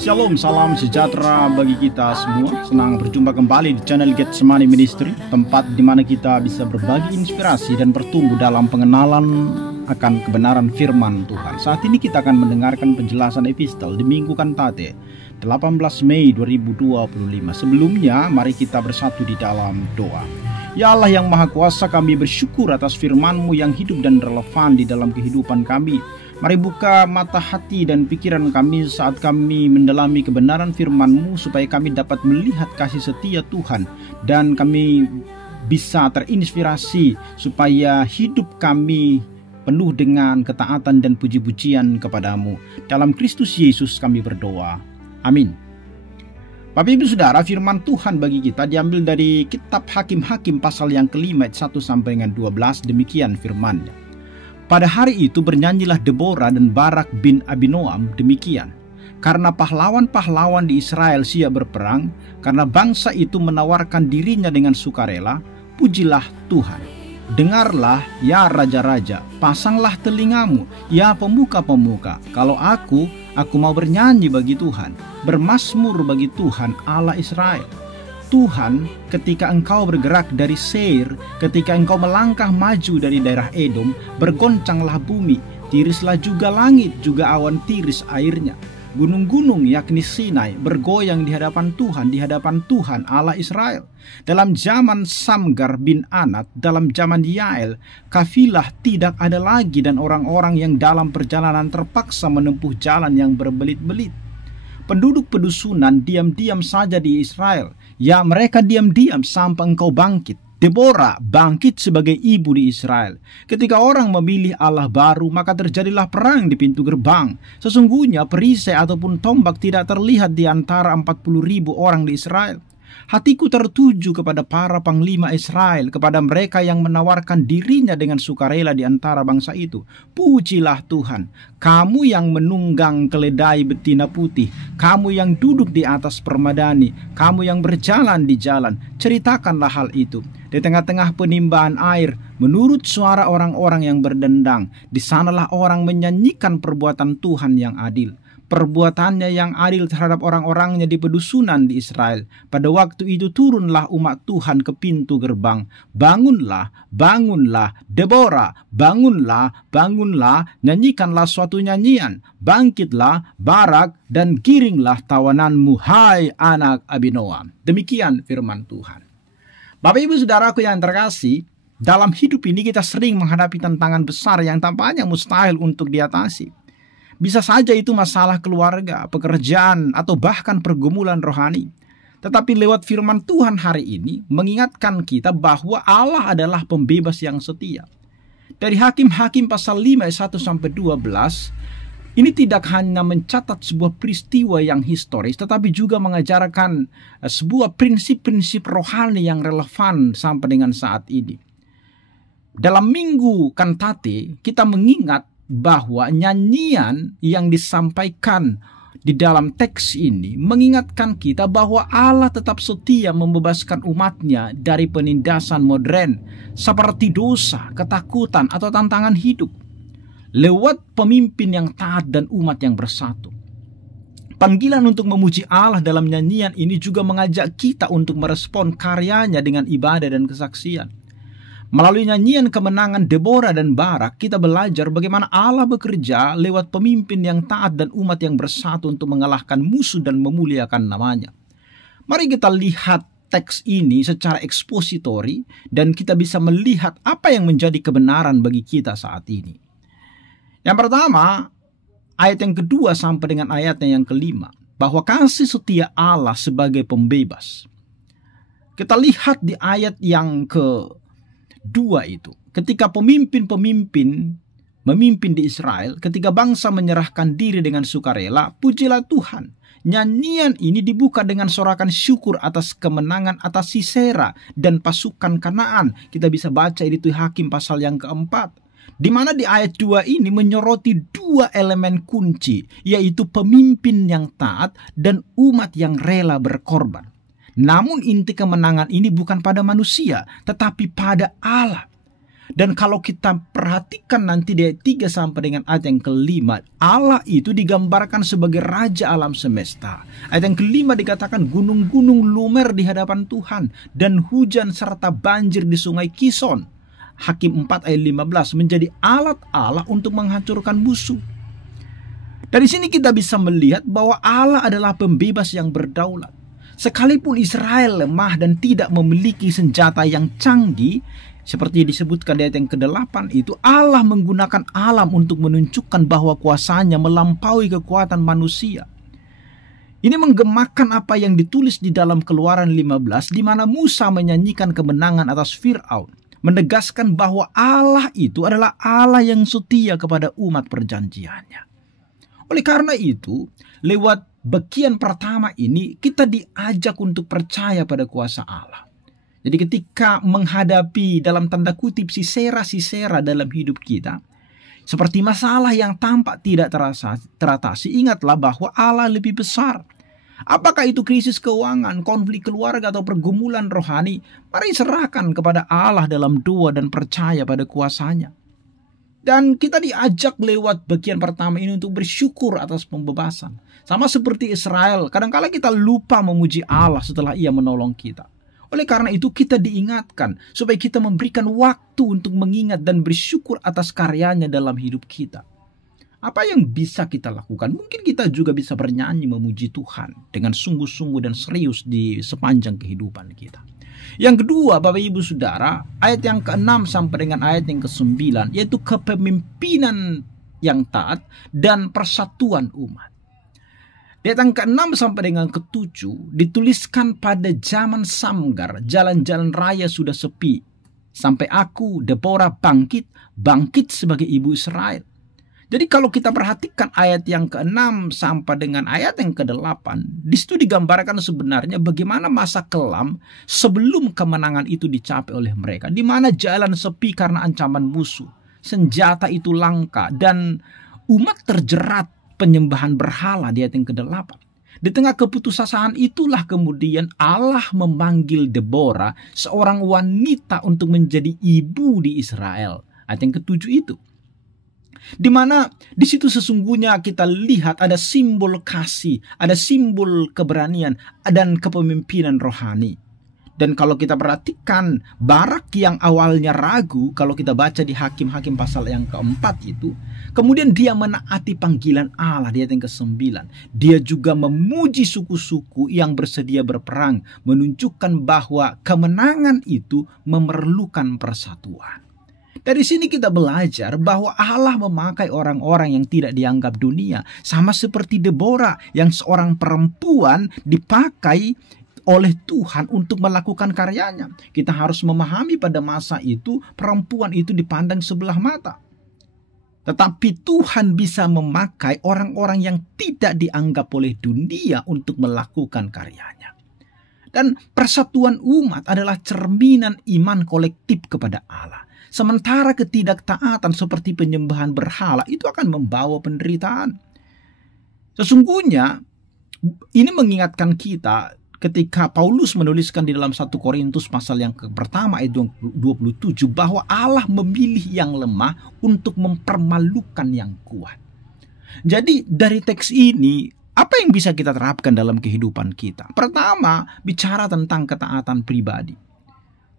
Shalom, salam sejahtera bagi kita semua. Senang berjumpa kembali di channel Getsemani Ministry, tempat di mana kita bisa berbagi inspirasi dan bertumbuh dalam pengenalan akan kebenaran firman Tuhan. Saat ini kita akan mendengarkan penjelasan epistel di Minggu Kantate 18 Mei 2025. Sebelumnya, mari kita bersatu di dalam doa. Ya Allah yang Maha Kuasa, kami bersyukur atas firman-Mu yang hidup dan relevan di dalam kehidupan kami. Mari buka mata hati dan pikiran kami saat kami mendalami kebenaran firman-Mu, supaya kami dapat melihat kasih setia Tuhan dan kami bisa terinspirasi supaya hidup kami penuh dengan ketaatan dan puji-pujian kepadamu. Dalam Kristus Yesus kami berdoa. Amin. Bapak Ibu Saudara, firman Tuhan bagi kita diambil dari kitab Hakim-Hakim pasal yang kelima ayat 1 sampai dengan 12. Demikian firman-Nya. Pada hari itu bernyanyilah Deborah dan Barak bin Abinoam demikian. Karena pahlawan-pahlawan di Israel siap berperang, karena bangsa itu menawarkan dirinya dengan sukarela, pujilah Tuhan. Dengarlah ya raja-raja, pasanglah telingamu ya pemuka-pemuka. Kalau aku mau bernyanyi bagi Tuhan, bermazmur bagi Tuhan Allah Israel. Tuhan, ketika engkau bergerak dari Seir, ketika engkau melangkah maju dari daerah Edom, bergoncanglah bumi, tirislah juga langit, juga awan tiris airnya. Gunung-gunung yakni Sinai bergoyang di hadapan Tuhan Allah Israel. Dalam zaman Samgar bin Anat, dalam zaman Yael, kafilah tidak ada lagi dan orang-orang yang dalam perjalanan terpaksa menempuh jalan yang berbelit-belit. Penduduk pedusunan diam-diam saja di Israel. Ya, mereka diam-diam sampai engkau bangkit. Deborah bangkit sebagai ibu di Israel. Ketika orang memilih Allah baru, maka terjadilah perang di pintu gerbang. Sesungguhnya perisai ataupun tombak tidak terlihat di antara 40.000 orang di Israel. Hatiku tertuju kepada para panglima Israel, kepada mereka yang menawarkan dirinya dengan sukarela di antara bangsa itu. Pujilah Tuhan, kamu yang menunggang keledai betina putih, kamu yang duduk di atas permadani, kamu yang berjalan di jalan, ceritakanlah hal itu. Di tengah-tengah penimbahan air, menurut suara orang-orang yang berdendang, di sanalah orang menyanyikan perbuatan Tuhan yang adil. Perbuatannya yang adil terhadap orang-orangnya di pedusunan di Israel. Pada waktu itu turunlah umat Tuhan ke pintu gerbang. Bangunlah, bangunlah, Deborah, bangunlah, bangunlah, nyanyikanlah suatu nyanyian. Bangkitlah, Barak, dan giringlah tawananmu, hai anak Abinoam. Demikian firman Tuhan. Bapak Ibu Saudaraku yang terkasih, dalam hidup ini kita sering menghadapi tantangan besar yang tampaknya mustahil untuk diatasi. Bisa saja itu masalah keluarga, pekerjaan, atau bahkan pergumulan rohani. Tetapi lewat firman Tuhan hari ini mengingatkan kita bahwa Allah adalah pembebas yang setia. Dari Hakim-Hakim pasal 5 ayat 1 sampai 12, ini tidak hanya mencatat sebuah peristiwa yang historis, tetapi juga mengajarkan sebuah prinsip-prinsip rohani yang relevan sampai dengan saat ini. Dalam Minggu Kantate, kita mengingat bahwa nyanyian yang disampaikan di dalam teks ini mengingatkan kita bahwa Allah tetap setia membebaskan umatnya dari penindasan modern seperti dosa, ketakutan, atau tantangan hidup lewat pemimpin yang taat dan umat yang bersatu. Panggilan untuk memuji Allah dalam nyanyian ini juga mengajak kita untuk merespon karyanya dengan ibadah dan kesaksian. Melalui nyanyian kemenangan Deborah dan Barak, kita belajar bagaimana Allah bekerja lewat pemimpin yang taat dan umat yang bersatu untuk mengalahkan musuh dan memuliakan namanya. Mari kita lihat teks ini secara ekspositori dan kita bisa melihat apa yang menjadi kebenaran bagi kita saat ini. Yang pertama, ayat yang kedua sampai dengan ayatnya yang kelima, bahwa kasih setia Allah sebagai pembebas. Kita lihat di ayat yang kedua itu, ketika pemimpin memimpin di Israel, ketika bangsa menyerahkan diri dengan sukarela, pujilah Tuhan. Nyanyian ini dibuka dengan sorakan syukur atas kemenangan atas Sisera dan pasukan Kanaan. Kita bisa baca di Hakim pasal yang keempat, di mana di ayat 2 ini menyoroti dua elemen kunci, yaitu pemimpin yang taat dan umat yang rela berkorban. Namun inti kemenangan ini bukan pada manusia, tetapi pada Allah. Dan kalau kita perhatikan nanti di ayat 3 sampai dengan ayat yang kelima, Allah itu digambarkan sebagai Raja alam semesta. Ayat yang kelima dikatakan gunung-gunung lumer di hadapan Tuhan dan hujan serta banjir di sungai Kison. Hakim 4 ayat 15 menjadi alat Allah untuk menghancurkan musuh. Dari sini kita bisa melihat bahwa Allah adalah pembebas yang berdaulat. Sekalipun Israel lemah dan tidak memiliki senjata yang canggih, seperti disebutkan di ayat yang ke-8 itu, Allah menggunakan alam untuk menunjukkan bahwa kuasanya melampaui kekuatan manusia. Ini menggemakan apa yang ditulis di dalam Keluaran 15, di mana Musa menyanyikan kemenangan atas Fir'aun, menegaskan bahwa Allah itu adalah Allah yang setia kepada umat perjanjiannya. Oleh karena itu, lewat bagian pertama ini kita diajak untuk percaya pada kuasa Allah. Jadi ketika menghadapi dalam tanda kutip sisera dalam hidup kita, seperti masalah yang tampak tidak teratasi, ingatlah bahwa Allah lebih besar. Apakah itu krisis keuangan, konflik keluarga, atau pergumulan rohani, mari serahkan kepada Allah dalam doa dan percaya pada kuasanya. Dan kita diajak lewat bagian pertama ini untuk bersyukur atas pembebasan. Sama seperti Israel, kadang-kala kita lupa memuji Allah setelah Ia menolong kita. Oleh karena itu kita diingatkan supaya kita memberikan waktu untuk mengingat dan bersyukur atas karyanya dalam hidup kita. Apa yang bisa kita lakukan? Mungkin kita juga bisa bernyanyi memuji Tuhan dengan sungguh-sungguh dan serius di sepanjang kehidupan kita. Yang kedua, Bapak Ibu Saudara, ayat yang ke-6 sampai dengan ayat yang ke-9, yaitu kepemimpinan yang taat dan persatuan umat. Di ayat yang ke-6 sampai dengan ke-7 dituliskan pada zaman Samgar, jalan-jalan raya sudah sepi. Sampai aku, Deborah, bangkit sebagai ibu Israel. Jadi kalau kita perhatikan ayat yang ke-6 sampai dengan ayat yang ke-8, di situ digambarkan sebenarnya bagaimana masa kelam sebelum kemenangan itu dicapai oleh mereka. Di mana jalan sepi karena ancaman musuh, senjata itu langka, dan umat terjerat penyembahan berhala di ayat yang ke-8. Di tengah keputusasaan itulah kemudian Allah memanggil Deborah, seorang wanita, untuk menjadi ibu di Israel. Ayat yang ke-7 itu. Di mana di situ sesungguhnya kita lihat ada simbol kasih, ada simbol keberanian dan kepemimpinan rohani. Dan kalau kita perhatikan Barak yang awalnya ragu, kalau kita baca di Hakim-Hakim pasal yang ke-4 itu, kemudian dia menaati panggilan Allah di ayat yang ke-9. Dia juga memuji suku-suku yang bersedia berperang, menunjukkan bahwa kemenangan itu memerlukan persatuan. Dari sini kita belajar bahwa Allah memakai orang-orang yang tidak dianggap dunia, sama seperti Deborah yang seorang perempuan dipakai oleh Tuhan untuk melakukan karyanya. Kita harus memahami pada masa itu perempuan itu dipandang sebelah mata. Tetapi Tuhan bisa memakai orang-orang yang tidak dianggap oleh dunia untuk melakukan karyanya. Dan persatuan umat adalah cerminan iman kolektif kepada Allah. Sementara ketidaktaatan seperti penyembahan berhala itu akan membawa penderitaan. Sesungguhnya ini mengingatkan kita ketika Paulus menuliskan di dalam 1 Korintus pasal yang pertama ayat 27 bahwa Allah memilih yang lemah untuk mempermalukan yang kuat. Jadi dari teks ini apa yang bisa kita terapkan dalam kehidupan kita? Pertama, bicara tentang ketaatan pribadi.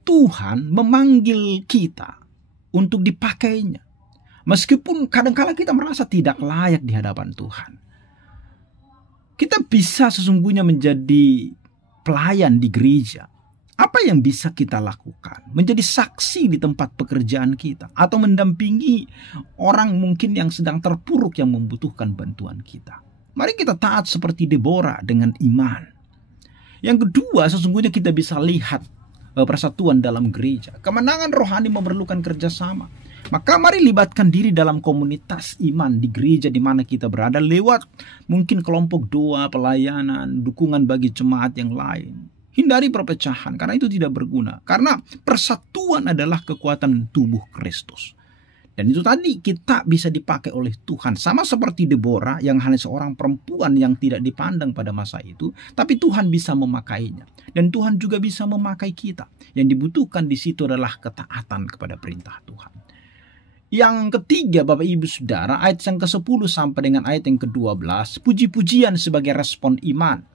Tuhan memanggil kita untuk dipakainya. Meskipun kadang-kala kita merasa tidak layak di hadapan Tuhan. Kita bisa sesungguhnya menjadi pelayan di gereja. Apa yang bisa kita lakukan? Menjadi saksi di tempat pekerjaan kita, atau mendampingi orang mungkin yang sedang terpuruk yang membutuhkan bantuan kita. Mari kita taat seperti Deborah dengan iman. Yang kedua, sesungguhnya kita bisa lihat persatuan dalam gereja. Kemenangan rohani memerlukan kerjasama. Maka mari libatkan diri dalam komunitas iman di gereja di mana kita berada lewat mungkin kelompok doa, pelayanan, dukungan bagi jemaat yang lain. Hindari perpecahan karena itu tidak berguna. Karena persatuan adalah kekuatan tubuh Kristus. Dan itu tadi kita bisa dipakai oleh Tuhan. Sama seperti Deborah yang hanya seorang perempuan yang tidak dipandang pada masa itu. Tapi Tuhan bisa memakainya. Dan Tuhan juga bisa memakai kita. Yang dibutuhkan di situ adalah ketaatan kepada perintah Tuhan. Yang ketiga, Bapak Ibu Saudara, ayat yang ke-10 sampai dengan ayat yang ke-12, puji-pujian sebagai respon iman.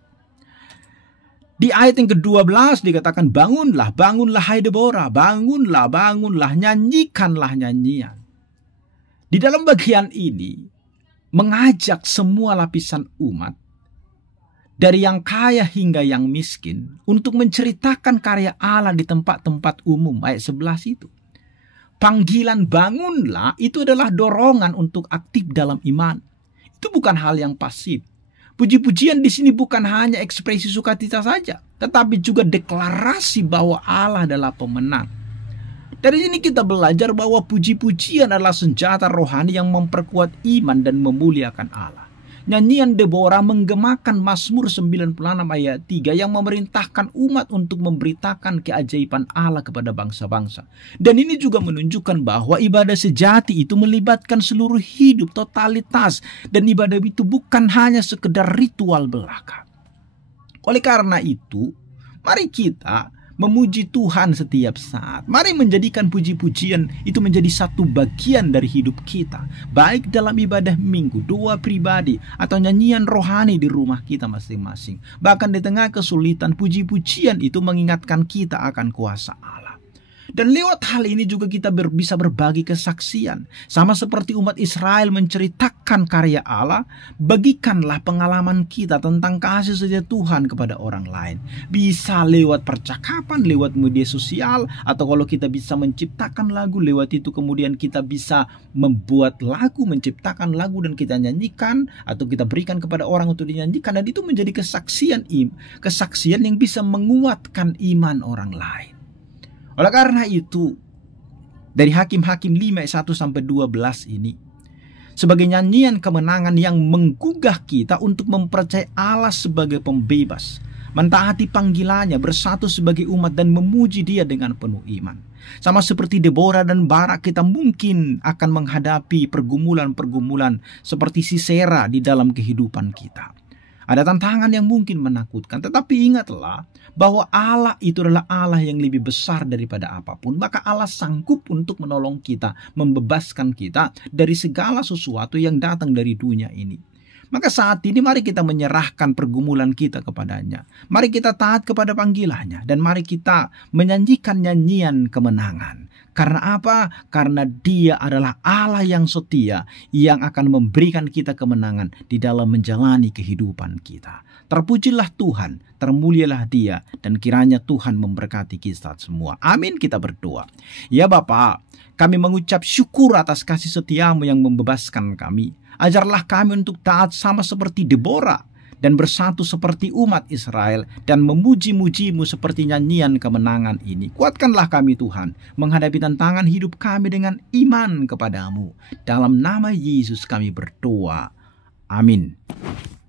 Di ayat yang ke-12 dikatakan, bangunlah, bangunlah hai Deborah, bangunlah, bangunlah, nyanyikanlah nyanyian. Di dalam bagian ini, mengajak semua lapisan umat, dari yang kaya hingga yang miskin, untuk menceritakan karya Allah di tempat-tempat umum, ayat 11 itu. Panggilan bangunlah itu adalah dorongan untuk aktif dalam iman. Itu bukan hal yang pasif. Puji-pujian di sini bukan hanya ekspresi sukacita saja, tetapi juga deklarasi bahwa Allah adalah pemenang. Dari sini kita belajar bahwa puji-pujian adalah senjata rohani yang memperkuat iman dan memuliakan Allah. Nyanyian Deborah menggemakan Mazmur 96 ayat 3 yang memerintahkan umat untuk memberitakan keajaiban Allah kepada bangsa-bangsa. Dan ini juga menunjukkan bahwa ibadah sejati itu melibatkan seluruh hidup, totalitas. Dan ibadah itu bukan hanya sekedar ritual belaka. Oleh karena itu, mari kita memuji Tuhan setiap saat. Mari menjadikan puji-pujian itu menjadi satu bagian dari hidup kita. Baik dalam ibadah minggu, doa pribadi, atau nyanyian rohani di rumah kita masing-masing. Bahkan di tengah kesulitan, puji-pujian itu mengingatkan kita akan kuasa Allah. Dan lewat hal ini juga kita bisa berbagi kesaksian. Sama seperti umat Israel menceritakan karya Allah, bagikanlah pengalaman kita tentang kasih setia Tuhan kepada orang lain. Bisa lewat percakapan, lewat media sosial, atau kalau kita bisa menciptakan lagu, lewat itu kemudian kita bisa membuat lagu, menciptakan lagu dan kita nyanyikan, atau kita berikan kepada orang untuk dinyanyikan. Dan itu menjadi kesaksian yang bisa menguatkan iman orang lain. Oleh karena itu, dari Hakim-Hakim 5 ayat 1 sampai 12 ini, sebagai nyanyian kemenangan yang menggugah kita untuk mempercayai Allah sebagai pembebas, mentaati panggilannya, bersatu sebagai umat dan memuji Dia dengan penuh iman. Sama seperti Deborah dan Barak, kita mungkin akan menghadapi pergumulan-pergumulan seperti Sisera di dalam kehidupan kita. Ada tantangan yang mungkin menakutkan, tetapi ingatlah bahwa Allah itu adalah Allah yang lebih besar daripada apapun. Maka Allah sanggup untuk menolong kita, membebaskan kita dari segala sesuatu yang datang dari dunia ini. Maka saat ini mari kita menyerahkan pergumulan kita kepadanya. Mari kita taat kepada panggilannya. Dan mari kita menyanyikan nyanyian kemenangan. Karena apa? Karena Dia adalah Allah yang setia, yang akan memberikan kita kemenangan di dalam menjalani kehidupan kita. Terpujilah Tuhan, termulialah Dia, dan kiranya Tuhan memberkati kita semua. Amin, kita berdoa. Ya Bapa, kami mengucap syukur atas kasih setiamu yang membebaskan kami. Ajarlah kami untuk taat sama seperti Deborah, dan bersatu seperti umat Israel, dan memuji-muji-Mu seperti nyanyian kemenangan ini. Kuatkanlah kami Tuhan, menghadapi tantangan hidup kami dengan iman kepadamu. Dalam nama Yesus kami berdoa. Amin.